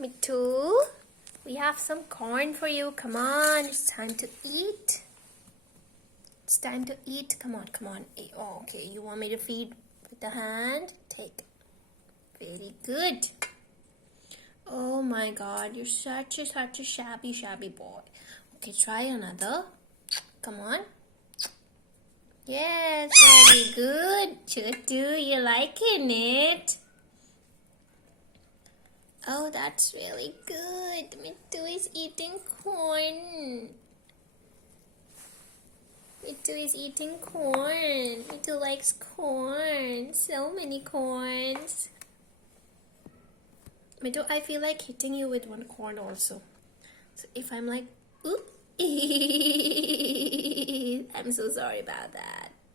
Mithu, we have some corn for you. Come on, it's time to eat. It's time to eat. Come on, come on. Oh, okay, you want me to feed with the hand? Take. Very good. Oh my God, you're such a shabby boy. Okay, try another. Come on. Yes, very good. Chuttu, you're liking it. Oh, that's really good. Mithu is eating corn. Mithu is eating corn. Mithu likes corn. So many corns. Mithu, I feel like hitting you with one corn also. So if I'm like, oop, I'm so sorry about that.